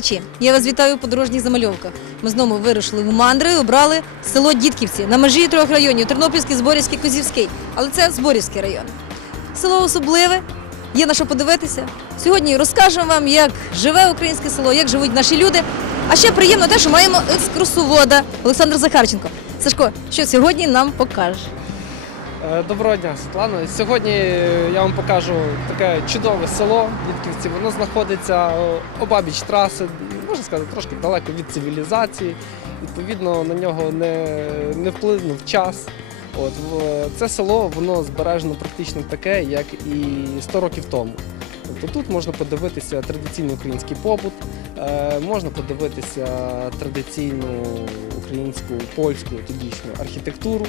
Глядачі, я вас вітаю у подорожніх замальовках. Ми знову вирушили в мандри і обрали село Дідківці на межі трьох районів Тернопільський, Зборівський, Козівський. Але це Зборівський район. Село особливе, є на що подивитися. Сьогодні розкажемо вам, як живе українське село, як живуть наші люди. А ще приємно те, що маємо екскурсовода Олександр Захарченко. Сашко, що сьогодні нам покаже? Е, Доброго дня, Світлано. Сьогодні е, я вам покажу таке чудове село Дідківці. Воно знаходиться е, обабіч траси, можна сказати, трошки далеко від цивілізації. Відповідно, на нього не, не вплинув час. От, це село воно збережено практично таке, як і 100 років тому. Тобто тут можна подивитися традиційний український побут, можна подивитися традиційну українську, польську тодішню архітектуру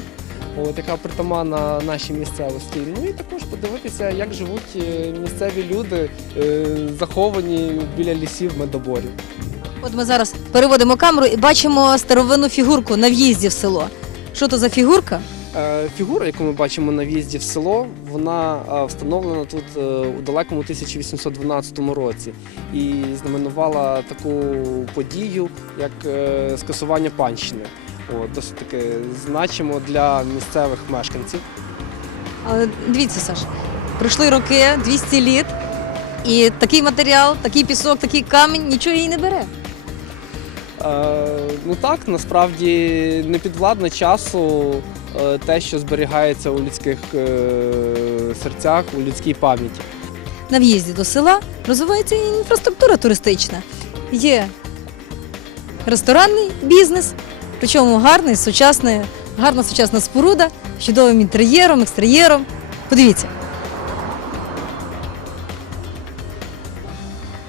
от, яка притаманна нашій місцевості. Ну і також подивитися, як живуть е, місцеві люди, е, заховані біля лісів медоборів. От ми зараз переводимо камеру і бачимо старовинну фігурку на в'їзді в село. Що то за фігурка? Е, Фігура, яку ми бачимо на в'їзді в село, вона е, встановлена тут е, у далекому 1812 році і знаменувала таку подію, як е, скасування панщини. От, досить таки значимо для місцевих мешканців. Але дивіться, Саш, пройшли роки, 200 літ, і такий матеріал, такий пісок, такий камінь нічого їй не бере. Е, ну так, насправді не підвладне часу е, те, що зберігається у людських е, серцях, у людській пам'яті. На в'їзді до села розвивається і інфраструктура туристична. Є ресторанний бізнес, причому гарний, сучасний, гарна сучасна споруда з чудовим інтер'єром, екстер'єром. Подивіться.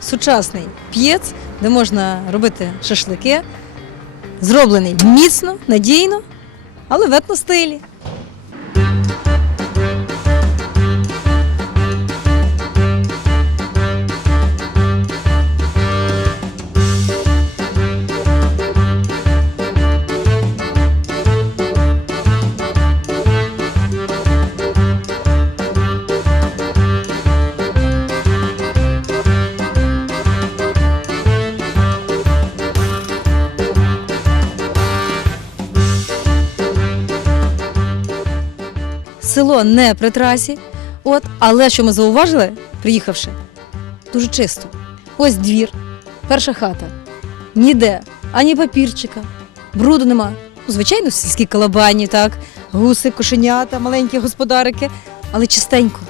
Сучасний п'єц, де можна робити шашлики, зроблений міцно, надійно, але в етностилі. Не при трасі, от, але що ми зауважили, приїхавши, дуже чисто. Ось двір, перша хата. Ніде, ані папірчика, бруду нема. Ну, звичайно, в сільській калабані, так, гуси, кошенята, маленькі господарики, але чистенько.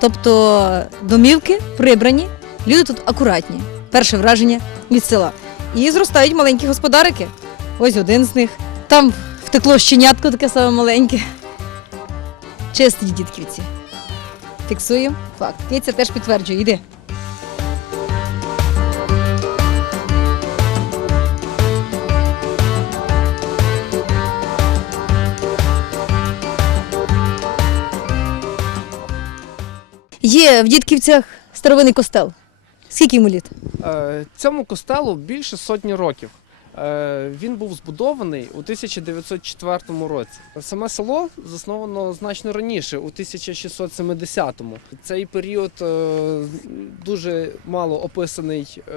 Тобто домівки прибрані, люди тут акуратні. Перше враження від села. І зростають маленькі господарики. Ось один з них. Там втекло щенятко таке саме маленьке. Чисті дітківці. Фіксуємо факт. Киця теж підтверджує. Йди. Є в Дідківцях старовинний костел. Скільки йому літ? Е, Цьому костелу більше сотні років. Е, Він був збудований у 1904 році. Саме село засновано значно раніше, у 1670-му. Цей період е, дуже мало описаний е,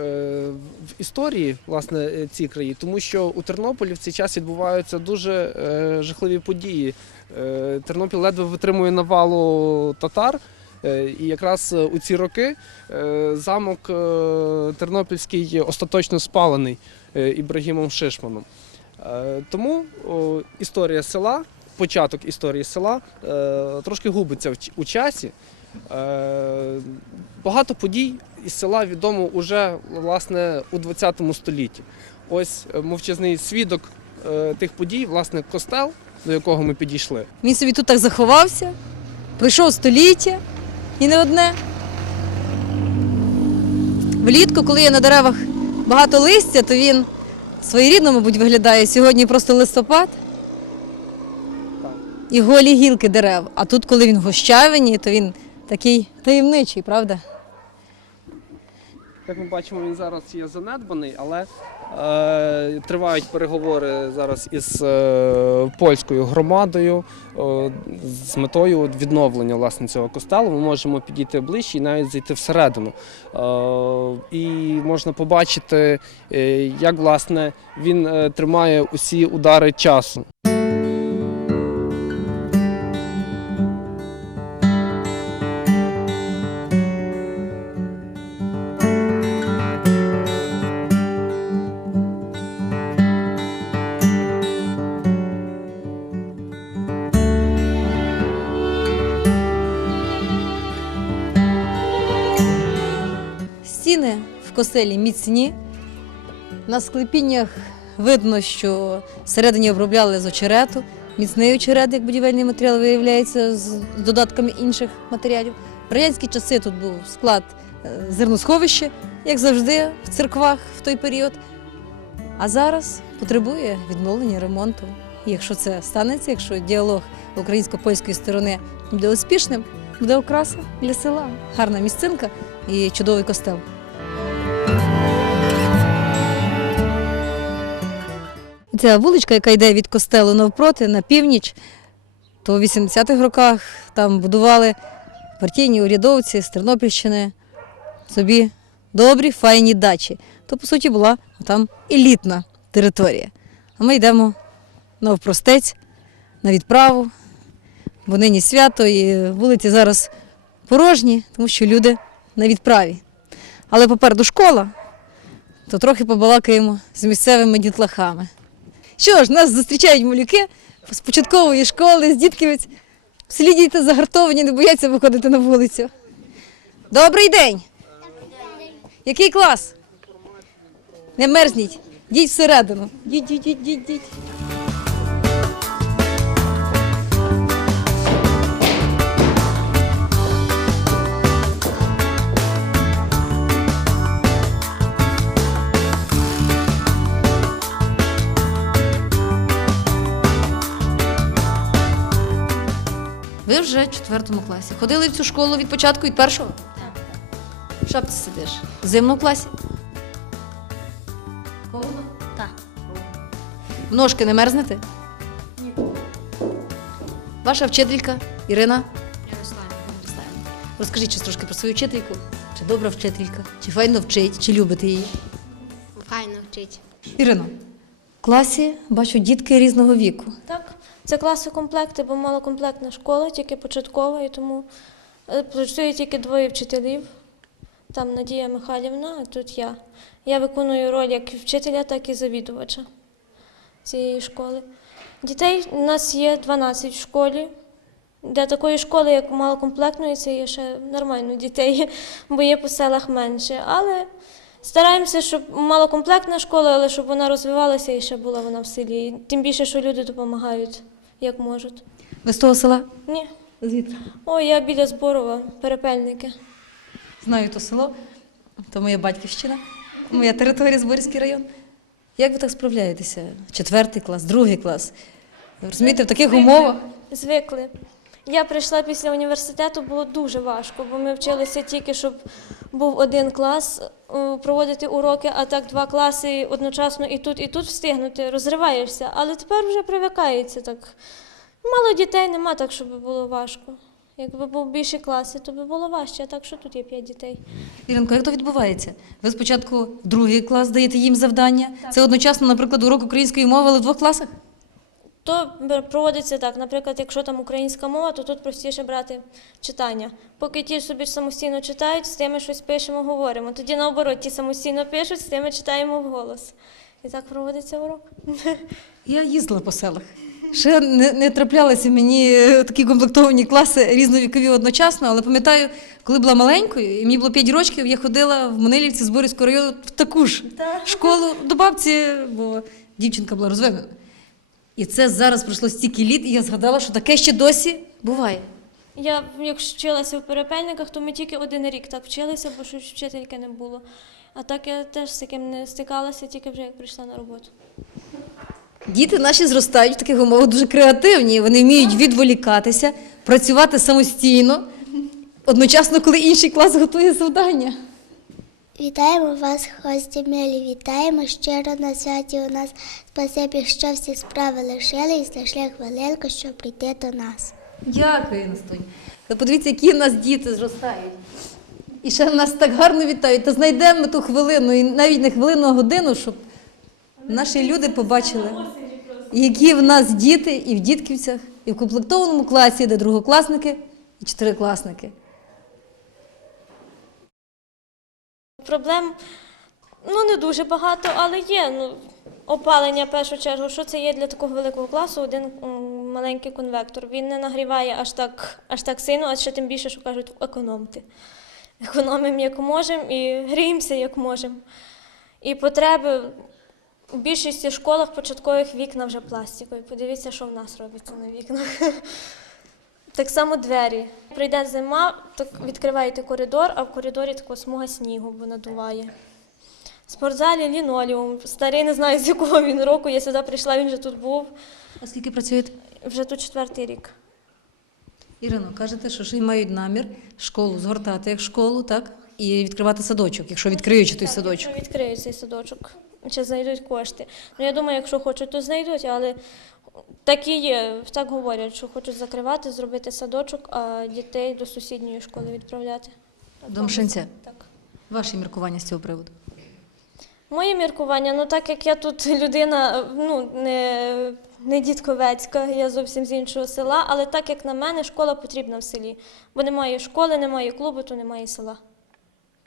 в історії власне ці краї, тому що у Тернополі в цей час відбуваються дуже жахливі події. Тернопіль ледве витримує навалу татар. І якраз у ці роки замок Тернопільський остаточно спалений Ібрагімом Шишманом. Е, Тому історія села, початок історії села е, трошки губиться у часі. Е, Багато подій із села відомо уже власне у 20 столітті. Ось е, мовчазний свідок е, тих подій, власне, костел, до якого ми підійшли. Він собі тут так заховався, пройшов століття і не одне. Влітку, коли є на деревах багато листя, то він своєрідно, мабуть, виглядає. Сьогодні просто листопад і голі гілки дерев. А тут, коли він гущавині, то він такий таємничий, правда? Як ми бачимо, він зараз є занедбаний, але е, тривають переговори зараз із е, польською громадою е, з метою відновлення власне цього костелу. Ми можемо підійти ближче і навіть зайти всередину. Е, і можна побачити, е, як власне він е, тримає усі удари часу. Стіни в костелі міцні. На склепіннях видно, що всередині обробляли з очерету. Міцний очерет, як будівельний матеріал, виявляється з додатками інших матеріалів. В радянські часи тут був склад е, зерносховища, як завжди, в церквах в той період. А зараз потребує відновлення ремонту. Якщо це станеться, якщо діалог українсько-польської сторони буде успішним, буде окраса для села. Гарна місцинка і чудовий костел. Ця вуличка, яка йде від костелу навпроти на північ, то у 80-х роках там будували партійні урядовці з Тернопільщини собі добрі, файні дачі. То, по суті, була там елітна територія. А ми йдемо навпростець на відправу, бо нині свято і вулиці зараз порожні, тому що люди на відправі. Але попереду школа, то трохи побалакаємо з місцевими дітлахами. Що ж, нас зустрічають малюки з початкової школи, з дітківець. В селі діти загартовані, не бояться виходити на вулицю. Добрий день! Який клас? Не мерзніть, діть всередину. Діть, діть, діть, діть, Ви вже в четвертому класі. Ходили в цю школу від початку, від першого? Так. В шапці сидиш. В зимному класі? Холодно? Так. В ножки не мерзнете? Ні. Ваша вчителька Ірина? Ярославі. Розкажіть щось трошки про свою вчительку. Чи добра вчителька? Чи файно вчить, чи любите її? Файно вчить. Ірино, в класі бачу дітки різного віку. Так, це класи комплекти, бо малокомплектна школа, тільки початкова, і тому е, працює тільки двоє вчителів. Там Надія Михайлівна, а тут я. Я виконую роль як вчителя, так і завідувача цієї школи. Дітей у нас є 12 в школі. Для такої школи, як малокомплектної, це є ще нормально дітей, бо є по селах менше. Але стараємося, щоб малокомплектна школа, але щоб вона розвивалася і ще була вона в селі. Тим більше, що люди допомагають, як можуть. Ви з того села? Ні. Звідки? О, я біля Зборова, перепельники. Знаю то село, то моя батьківщина, моя територія Зборівський район. Як ви так справляєтеся? Четвертий клас, другий клас. Розумієте, в таких умовах. Звикли. Я прийшла після університету, було дуже важко, бо ми вчилися тільки, щоб був один клас, е, проводити уроки, а так два класи одночасно і тут, і тут встигнути, розриваєшся. Але тепер вже привикається так. Мало дітей нема, так щоб було важко. Якби був більші класи, то би було важче, а так що тут є п'ять дітей. Іринко, як то відбувається? Ви спочатку другий клас даєте їм завдання. Це одночасно, наприклад, урок української мови, але в двох класах? То проводиться так. Наприклад, якщо там українська мова, то тут простіше брати читання. Поки ті собі самостійно читають, з тими щось пишемо, говоримо. Тоді наоборот, ті самостійно пишуть, з тими читаємо вголос. І так проводиться урок. Я їздила по селах. Ще не, не траплялися мені е, такі комплектовані класи різновікові одночасно, але пам'ятаю, коли була маленькою, і мені було 5 років, я ходила в Манилівці Зборівського району в таку ж школу до бабці, бо дівчинка була розвинена. І це зараз пройшло стільки літ, і я згадала, що таке ще досі буває. Я як вчилася в перепельниках, то ми тільки один рік так вчилися, бо щось вчительки не було. А так я теж з таким не стикалася, тільки вже як прийшла на роботу. Діти наші зростають в таких умовах дуже креативні. Вони вміють відволікатися, працювати самостійно, одночасно, коли інший клас готує завдання. Вітаємо вас, гості милі, вітаємо щиро на святі у нас. Спасибі, що всі справи лишили і знайшли хвилинку, щоб прийти до нас. Дякую, Настунь. Подивіться, які в нас діти зростають. І ще нас так гарно вітають. Та знайдемо ту хвилину, і навіть не хвилину, а годину, щоб наші люди побачили, які в нас діти і в дітківцях, і в комплектованому класі, де другокласники і чотирикласники. Проблем ну не дуже багато, але є. Ну, опалення в першу чергу. Що це є для такого великого класу? Один маленький конвектор. Він не нагріває аж так, аж так сильно, а ще тим більше, що кажуть, економте. Економимо як можемо і гріємося як можемо. І потреби у більшості школах початкових вікна вже пластикові. Подивіться, що в нас робиться на вікнах. Так само двері. Прийде зима, так відкриваєте коридор, а в коридорі така смуга снігу, бо надуває. В спортзалі лінолеум. Старий не знаю, з якого він року. Я сюди прийшла, він вже тут був. А скільки працюєте? Вже тут четвертий рік. Ірино, кажете, що й мають намір школу згортати як школу, так? І відкривати садочок, якщо відкриють той садочок. якщо відкриють цей садочок, чи знайдуть кошти. Ну, я думаю, якщо хочуть, то знайдуть, але так і є. Так говорять, що хочуть закривати, зробити садочок, а дітей до сусідньої школи відправляти. До Мшинця. Так. Ваші міркування з цього приводу. Моє міркування, ну так як я тут людина, ну не, не дідковецька, я зовсім з іншого села, але так як на мене, школа потрібна в селі. Бо немає школи, немає клубу, то немає села.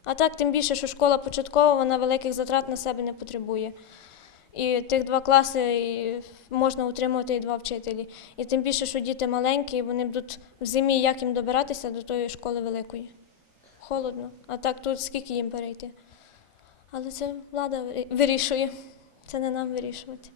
А так, тим більше, що школа початкова, вона великих затрат на себе не потребує. І тих два класи і можна утримувати і два вчителі. І тим більше, що діти маленькі, вони будуть в зимі, як їм добиратися до тої школи великої. Холодно. А так тут скільки їм перейти? Але це влада вирішує. Це не нам вирішувати.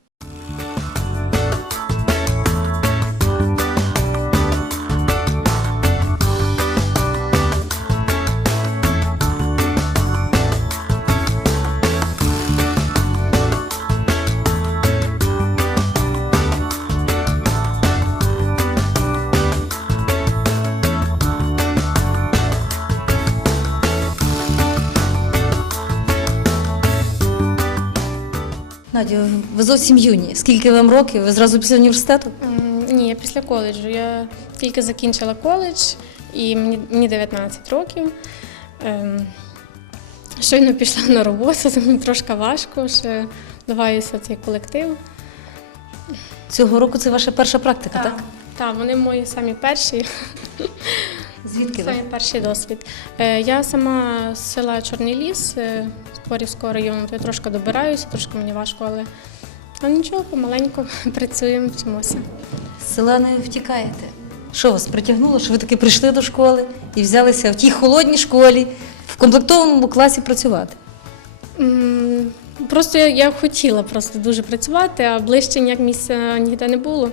Надю, ви зовсім юні. Скільки вам років? Ви зразу після університету? Ні, після коледжу. Я тільки закінчила коледж і мені, мені 19 років. Ем, щойно пішла на роботу, тому трошки важко, ще вдаваюся цей колектив. Цього року це ваша перша практика, так? Так, вони мої самі перші, Звідки самі перший досвід. Е, я сама з села Чорний ліс, з Порівського району, то я трошки добираюся, трошки мені важко, але, але нічого, помаленьку працюємо, вчимося. З села не втікаєте. Що вас притягнуло, що ви таки прийшли до школи і взялися в тій холодній школі, в комплектованому класі працювати? М, Просто я, я хотіла просто дуже працювати, а ближче ніяк місця ніде не було.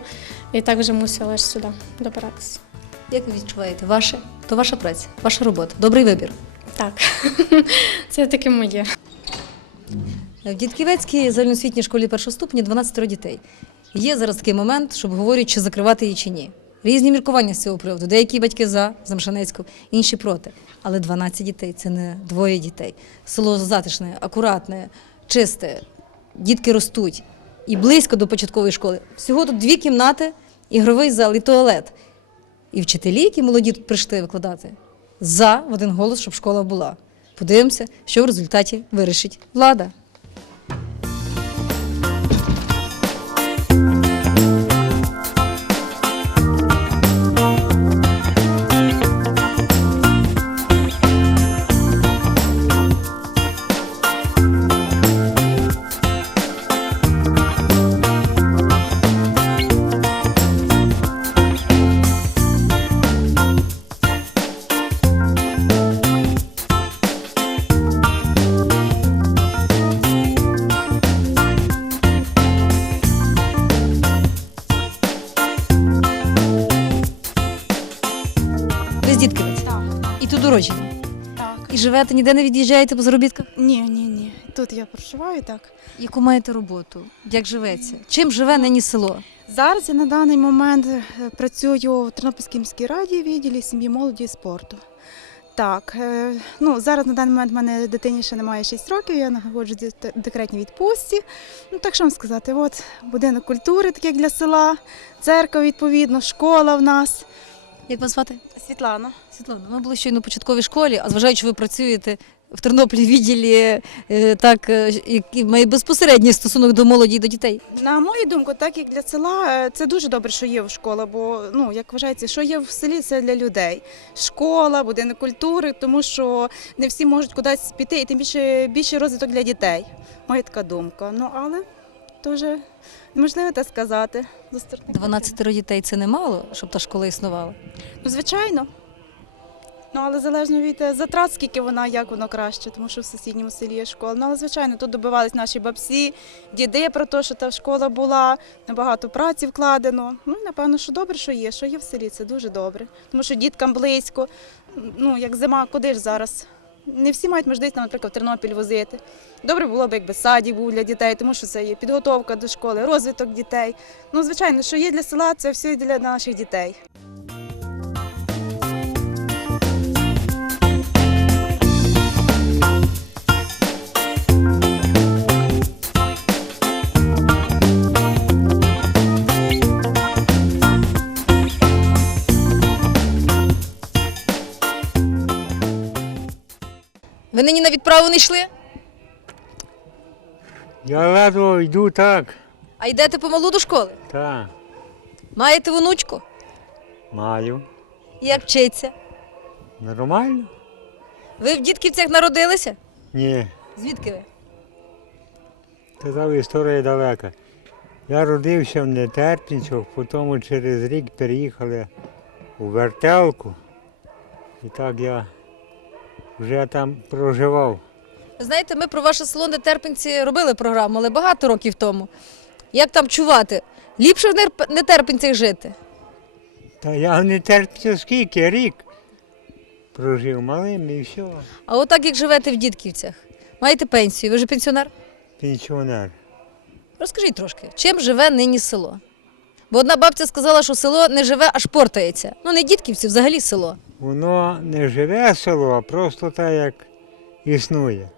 І так вже мусила ж сюди добиратися. Як ви відчуваєте? Ваше? То ваша праця, ваша робота. Добрий вибір. Так, це таке моє. В Дідківецькій загальноосвітній школі першого ступеня 12 дітей. Є зараз такий момент, щоб говорять, чи закривати її чи ні. Різні міркування з цього приводу. Деякі батьки за Замшанецьку, інші проти. Але 12 дітей це не двоє дітей. Село затишне, акуратне, чисте, дітки ростуть і близько до початкової школи. Всього тут дві кімнати, ігровий зал і туалет. І вчителі, які молоді тут прийшли викладати, за в один голос, щоб школа була. Подивимося, що в результаті вирішить влада. З? Так, І тут уроджені. так. І живете, ніде не від'їжджаєте по заробітках? Ні, ні, ні. Тут я проживаю так. Яку маєте роботу? Як живеться? Чим живе нині село? Зараз я на даний момент е, працюю в Тернопільській міській раді відділі сім'ї, молоді і спорту. Так, е, ну зараз на даний момент в мене дитині ще немає 6 років, я знаходжусь в декретній відпустці. Ну так що вам сказати, от будинок культури, такий як для села, церква відповідно, школа в нас. Як вас звати? Світлана. Світлана, ми були щойно у початковій школі, а зважаючи, ви працюєте в Тернополі в відділі, е, так, е, який має безпосередній стосунок до молоді і до дітей. На мою думку, так як для села, е, це дуже добре, що є в школа, бо ну як вважається, що є в селі, це для людей. Школа, будинок культури, тому що не всі можуть кудись піти, і тим більше більший розвиток для дітей. Моя така думка. Ну але дуже неможливо те сказати. 12 дітей це немало, щоб та школа існувала. Ну, звичайно. Ну, але залежно від е, затрат, скільки вона, як воно краще, тому що в сусідньому селі є школа. Ну, але звичайно, тут добивались наші бабці, діди про те, що та школа була, набагато праці вкладено. Ну, і напевно, що добре, що є, що є в селі, це дуже добре. Тому що діткам близько. Ну, як зима, куди ж зараз? Не всі мають можливість, наприклад, в Тернопіль возити. Добре було б, якби садів був для дітей, тому що це є підготовка до школи, розвиток дітей. Ну, звичайно, що є для села, це все для наших дітей. Ви нині на відправу не йшли? Я ледве йду так. А йдете помалу до школи? Так, Маєте внучку? маю. Як вчиться? Нормально? Ви в дітківцях народилися? Ні. Звідки ви? Казав, історія далека. Я родився в Нетерпінцях, потім через рік переїхали у Вертелку. І так я вже там проживав. Знаєте, ми про ваше село Нетерпенці робили програму, але багато років тому. Як там чувати? Ліпше в Нерп- Нетерпенцях жити. Та я в Нетерпінцях скільки рік прожив малим і все. А отак, як живете в дітківцях, маєте пенсію, ви вже пенсіонер? Пенсіонер. Розкажіть трошки, чим живе нині село? Бо одна бабця сказала, що село не живе, аж портається. Ну не дітківці, взагалі село. Воно не живе село, а просто так, як існує.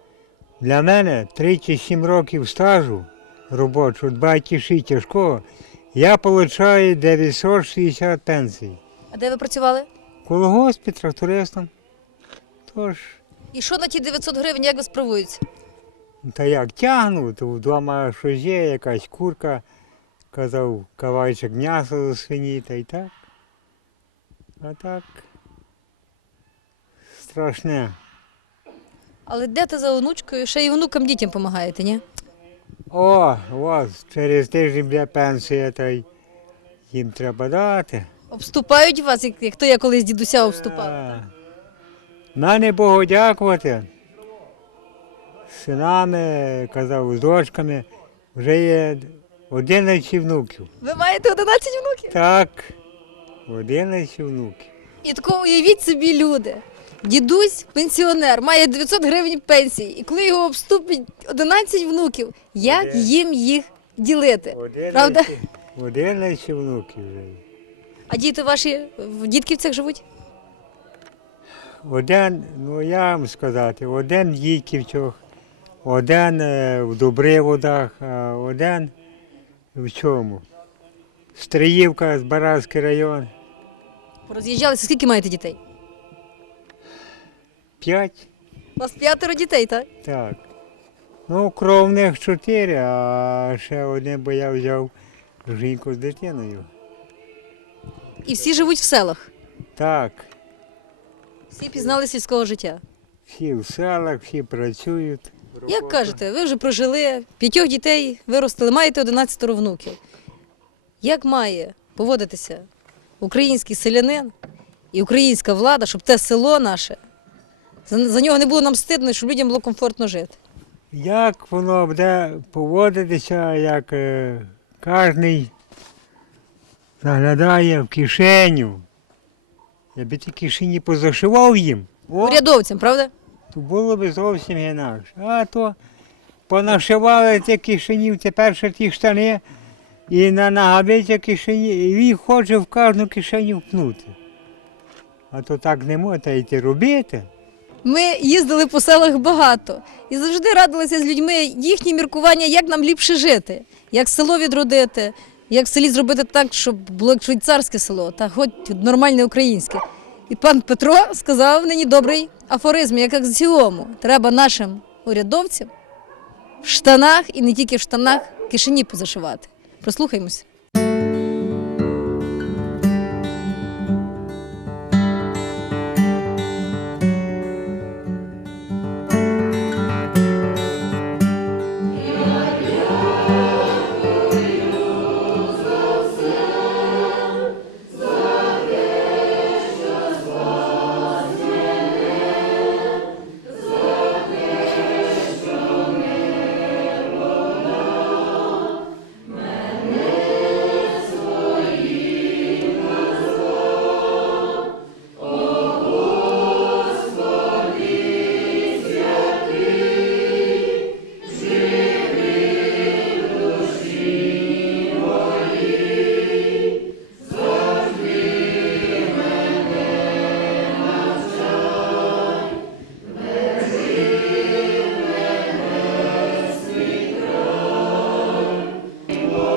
Для мене 37 років стажу робочого, батьківши тяжкого, я отримую 960 пенсій. А де ви працювали? Колгоспі трактористом. Тож, І що на ті 900 гривень, як ви справуєтеся? та як тягну, то вдома щось є, якась курка, казав, кавайчик м'яса з свині, та й так. А так. Страшне. Але йдете за онучкою, ще й онукам дітям допомагаєте, ні? О, от, через тиждень буде пенсія, та й їм треба дати. Обступають вас, як, як то я колись дідуся обступав. А, Мене Богу дякувати. З синами, казав, з дочками, вже є 11 внуків. Ви маєте 11 внуків? Так, 11 внуків. І тако уявіть собі люди. Дідусь, пенсіонер, має 900 гривень пенсії, і коли його обступить 11 внуків, як Де? їм їх ділити? Правда? 11 внуків вже. є. А діти ваші в дітківцях живуть? Один, ну я вам сказати, один в Діківцях, один е, в Добриводах, а один в чому? Стриївка, Збаразький район. Роз'їжджалися, скільки маєте дітей? П'ять. У вас п'ятеро дітей, так? Так. Ну, кровних чотири, а ще одне, бо я взяв жінку з дитиною. І всі живуть в селах. Так, Всі пізнали сільського життя. всі в селах, всі працюють. Як кажете, ви вже прожили п'ятьох дітей, виростили, маєте 11 внуків. Як має поводитися український селянин і українська влада, щоб те село наше, за, за нього не було нам стидно, щоб людям було комфортно жити? Як воно буде поводитися, як е, кожен заглядає в кишеню. Я би ті кишені позашивав їм. О, Урядовцям, правда? то було б зовсім інакше. А то понашивали ті кишенів, тепер ще ті штани, і на ногавиці кишені, і він хоче в кожну кишеню впнути. А то так не можна йти робити. Ми їздили по селах багато і завжди радилися з людьми їхні міркування, як нам ліпше жити, як село відродити, як в селі зробити так, щоб було як швейцарське село, та хоч нормальне українське. І пан Петро сказав нині добрий афоризм, як в цілому треба нашим урядовцям в штанах і не тільки в штанах кишені позашивати. Прослухаймося.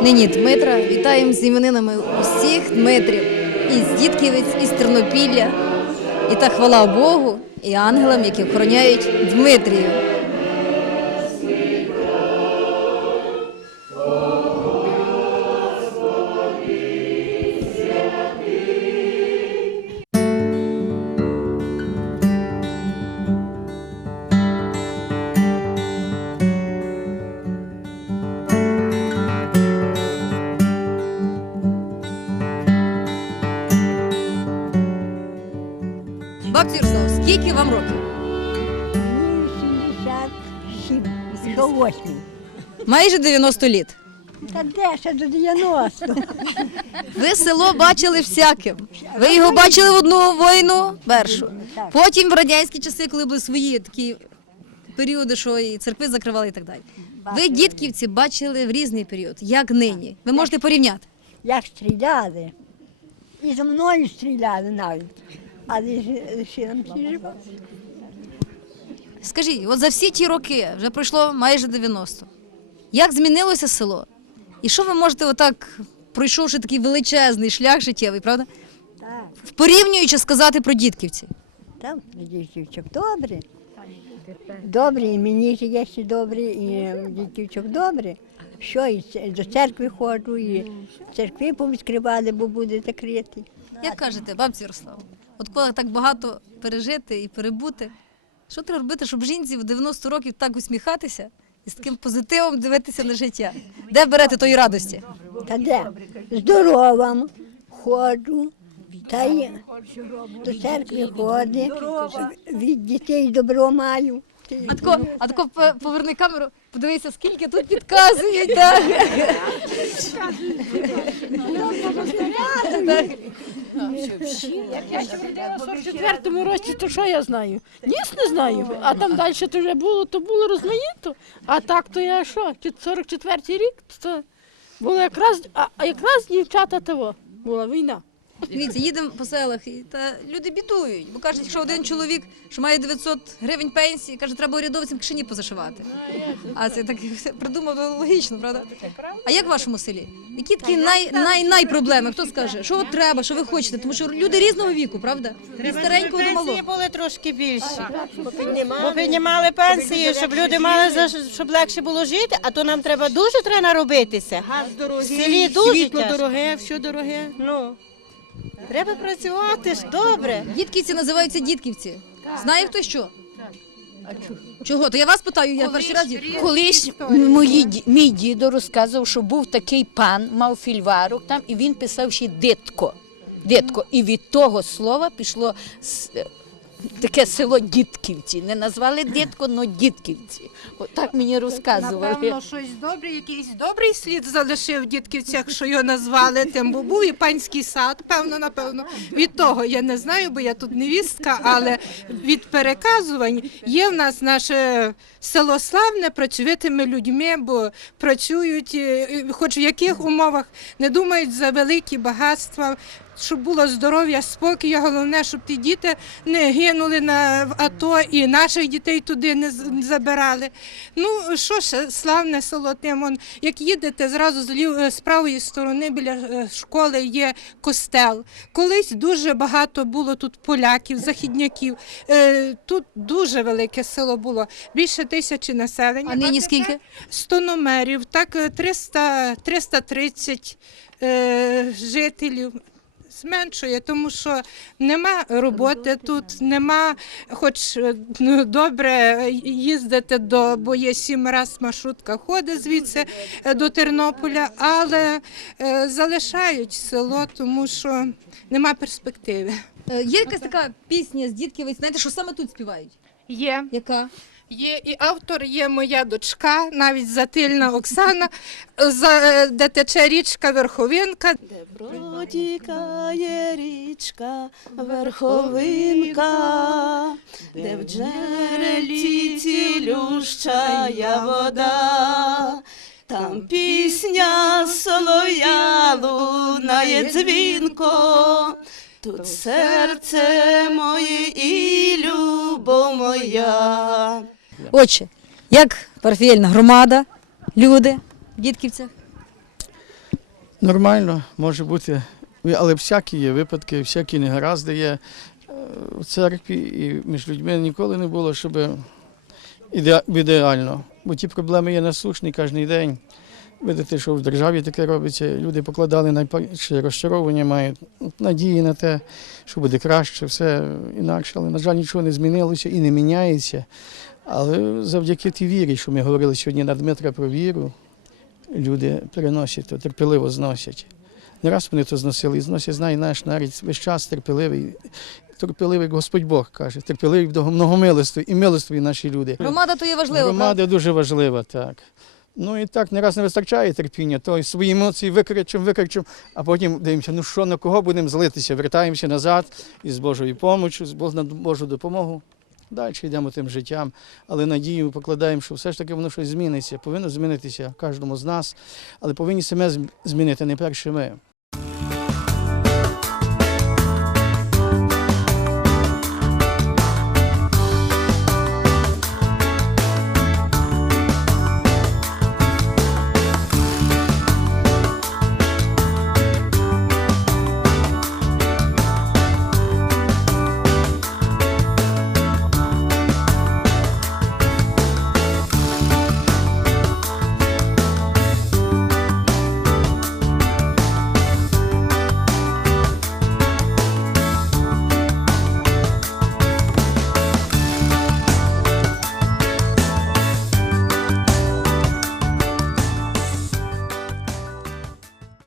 Нині Дмитра вітаємо з іменинами усіх Дмитрів, і з Дітківець, і з Тернопілля. І та хвала Богу і ангелам, які охороняють Дмитрію. Скільки вам років? Мені 87, 88. Майже 90 літ. Та де ще до 90? Ви село бачили всяким. Ви його бачили в одну війну першу. Потім в радянські часи, коли були свої такі періоди, що і церкви закривали і так далі. Ви дітківці бачили в різний період, як нині. Ви можете порівняти. Як стріляли. І за мною стріляли навіть. Але ж- ще нам всі живуть. Скажіть, от за всі ті роки, вже пройшло майже 90. Як змінилося село? І що ви можете, отак, пройшовши такий величезний шлях життєвий, правда? Так, Порівнюючи сказати про дітківці. там дітівчок добре. Добре, і мені ж є ще добре, і дітівчок добре. Що, і це- до церкви ходжу, і церкви повідкривали, бо буде закриті. Як кажете, бабці Ярослава, от коли так багато пережити і перебути, що треба робити, щоб жінці в 90 років так усміхатися і з таким позитивом дивитися на життя? Де берете тої радості? Та де? Здорова, ходжу, та й до церкви ходжу, від дітей добро маю. А тако, а тако поверни камеру, подивися, скільки тут підказують. Так. В четвертому році, то що я знаю? Ніс не знаю. А там далі то вже було, то було розмаїто. А так то я що? Чи 44-й рік, то було якраз, а якраз дівчата того. Була війна. Дивіться, їдемо по селах, і та люди бідують, бо кажуть, якщо один чоловік, що має 900 гривень пенсії, каже, треба урядовцям кишені позашивати. А це так придумав логічно, правда? А як в вашому селі? Які такі най, най, най проблеми? Хто скаже, що от треба, що ви хочете? Тому що люди різного віку, правда? Від старенького до малого. Пенсії були трошки більші. Бо піднімали пенсії, щоб люди мали за щоб легше було жити, а то нам треба дуже треба наробитися. Газ В дорогий, селі дуже світло тяжко. дороге, все дороге. Ну, треба працювати ж добре. Дітківці називаються дітківці. Знає хто що? Чого? То я вас питаю, я перший раз дітка. Колись мої, ді- мій дідо розказував, що був такий пан, мав фільварок там, і він писав ще дитко. Дитко. І від того слова пішло с- таке село Дітківці. Не назвали дитко, але Дітківці. От так мені розказували. Напевно, щось добре, якийсь добрий слід залишив в дітківцях, що його назвали тим, бо був і панський сад, певно, напевно. Від того я не знаю, бо я тут невістка, але від переказувань є в нас наше село славне працьовитими людьми, бо працюють, е, хоч в яких умовах не думають за великі багатства. Щоб було здоров'я, спокій. Головне, щоб ті діти не гинули на в АТО і наших дітей туди не забирали. Ну що ще, славне село Тимон. Як їдете, зразу з лів е, з правої сторони біля е, школи є костел. Колись дуже багато було тут поляків, західняків. Е, Тут дуже велике село було, більше тисячі населення. А нині скільки? 100 номерів, так е, 300, 330 е, жителів. Зменшує, тому що нема роботи тут, нема, хоч е, ну, добре їздити до, бо є сім раз маршрутка ходить звідси е, до Тернополя, але е, залишають село, тому що нема перспективи. Е, Є якась така пісня з дітки, ви знаєте, що саме тут співають? Є. Яка? Є і автор, є моя дочка, навіть затильна Оксана, за, е, де тече річка Верховинка. Де Протікає річка, верховинка, де в джерелі цілющая вода, там пісня солов'я лунає дзвінко, тут серце моє і любов моя. Отче, як парафіяльна громада, люди в Дітківцях? Нормально, може бути, але всякі є випадки, всякі негаразди є. Е, В церкві і між людьми ніколи не було, щоб іде- ідеально. Бо ті проблеми є насущні кожен день. Видите, що в державі таке робиться. Люди покладали найперше розчарування, мають надії на те, що буде краще, все інакше. Але, на жаль, нічого не змінилося і не міняється. Але завдяки тій вірі, що ми говорили сьогодні на Дмитра про віру, люди переносять то, терпеливо зносять. Не раз вони то зносили і зносять, знає наш нарід весь час терпеливий. Терпеливий Господь Бог каже, терпеливий до многомилостиві і милостиві наші люди. Громада то є важлива. Громада дуже важлива, так. Ну і так не раз не вистачає терпіння, то свої емоції викричимо, викричимо, а потім дивимося, ну що, на кого будемо злитися, вертаємося назад із Божою допомогою, з Божу допомогу. Далі йдемо тим життям, але надію покладаємо, що все ж таки воно щось зміниться. Повинно змінитися кожному з нас, але повинні себе змінити не перше ми.